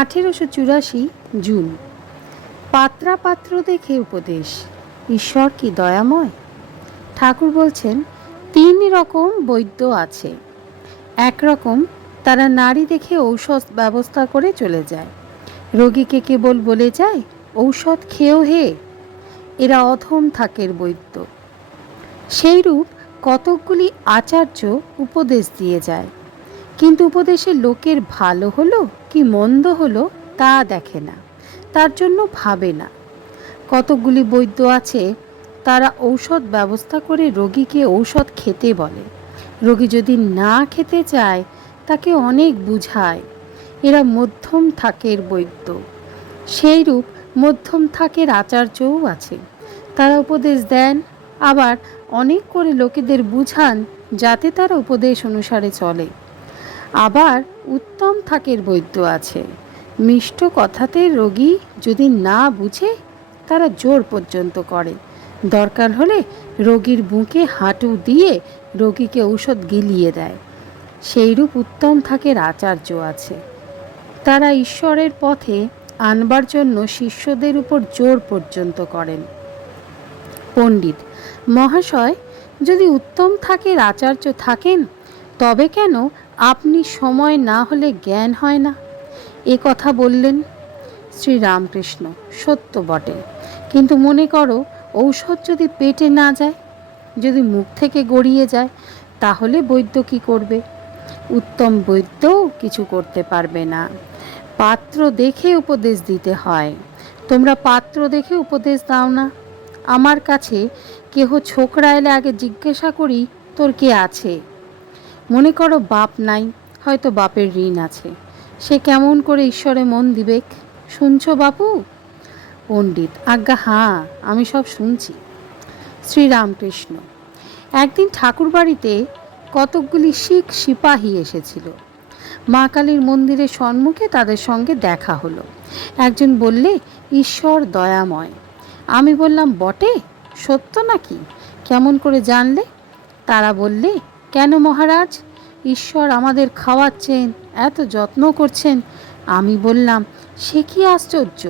আঠেরোশো চুরাশি জুন। পাত্রা পাত্র দেখে উপদেশ, ঈশ্বর কি দয়াময়? ঠাকুর বলছেন, তিন রকম বৈদ্য আছে। একরকম তারা নারী দেখে ঔষধ ব্যবস্থা করে চলে যায়। রোগীকে কেবল বলে যায়, ঔষধ খেয়েও হে। এরা অধম থাকের বৈদ্য। সেইরূপ কতকগুলি আচার্য উপদেশ দিয়ে যায়। কিন্তু উপদেশে লোকের ভালো হলো কি মন্দ হলো তা দেখে না, তার জন্য ভাবে না। কতকগুলি বৈদ্য আছে, তারা ঔষধ ব্যবস্থা করে রোগীকে ঔষধ খেতে বলে। রোগী যদি না খেতে চায়, তাকে অনেক বুঝায়। এরা মধ্যম থাকের বৈদ্য। সেইরূপ মধ্যম থাকের আচার্যও আছে। তারা উপদেশ দেন, আবার অনেক করে লোকেদের বুঝান, যাতে তারা উপদেশ অনুসারে চলে। আবার উত্তম থাকের বৈদ্য আছে। মিষ্ট কথাতে রোগী যদি না বুঝে, তারা জোর পর্যন্ত করে। দরকার হলে রোগীর বুকে হাঁটু দিয়ে রোগীকে ঔষধ গিলিয়ে দেয়। সেইরূপ উত্তম থাকের আচার্য আছে। তারা ঈশ্বরের পথে আনবার জন্য শিষ্যদের উপর জোর পর্যন্ত করেন। পণ্ডিত, মহাশয়, যদি উত্তম থাকের আচার্য থাকেন, তবে কেন আপনি সময় না হলে জ্ঞান হয় না। এ কথা বললেন শ্রীরামকৃষ্ণ, সত্য বটে। কিন্তু মনে করো, ঔষধ যদি পেটে না যায়, যদি মুখ থেকে গড়িয়ে যায়, তাহলে বৈদ্য কী করবে? উত্তম বৈদ্যও কিছু করতে পারবে না। পাত্র দেখে উপদেশ দিতে হয়। তোমরা পাত্র দেখে উপদেশ দাও না। আমার কাছে কেহ ছোকরা এলে আগে জিজ্ঞাসা করি, তোর কে আছে? মনে করো বাপ নাই, হয়তো বাপের ঋণ আছে। সে কেমন করে ঈশ্বরে মন দিবেক শুনছো বাপু? পণ্ডিত, আজ্ঞা, হাঁ, আমি সব শুনছি। শ্রীরামকৃষ্ণ, একদিন ঠাকুর বাড়িতে কতকগুলি শিখ সিপাহী এসেছিল। মা কালীর মন্দিরের সম্মুখে তাদের সঙ্গে দেখা হলো। একজন বললে, ঈশ্বর দয়াময়। আমি বললাম, বটে? সত্য নাকি? কেমন করে জানলে? তারা বললে কেন মহারাজ? ঈশ্বর আমাদের খাওয়াচ্ছেন, এত যত্ন করছেন। আমি বললাম, সে কি আশ্চর্য?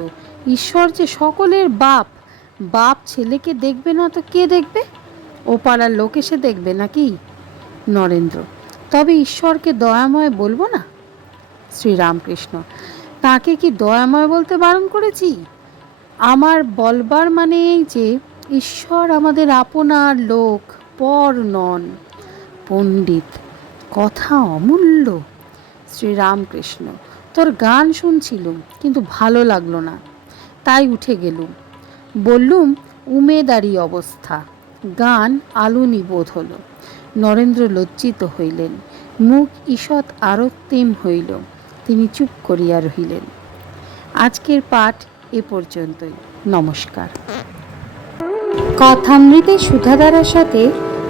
ঈশ্বর যে সকলের বাপ বাপ ছেলেকে দেখবে না তো কে দেখবে? ও পাড়ার লোক এসে দেখবে নাকি? নরেন্দ্র, তবে ঈশ্বরকে দয়াময় বলব না? শ্রীরামকৃষ্ণ, তাকে কি দয়াময় বলতে বারণ করেছি? আমার বলবার মানে এই যে, ঈশ্বর আমাদের আপনার লোক, পর নন। পণ্ডিত। কথা অমূল্য। শ্রীরামকৃষ্ণ, তোর গান শুনছিলুম, কিন্তু ভালো লাগল না। তাই উঠে গেলুম। বললুম, উমেদারি অবস্থা। গান আলুনি বোধ হলো। নরেন্দ্র লজ্জিত হইলেন। মুখ ঈষৎ আরক্তিম হইল। তিনি চুপ করিয়া রহিলেন। আজকের পাঠ এ পর্যন্তই। নমস্কার। কথামৃতের সুধাধারার সাথে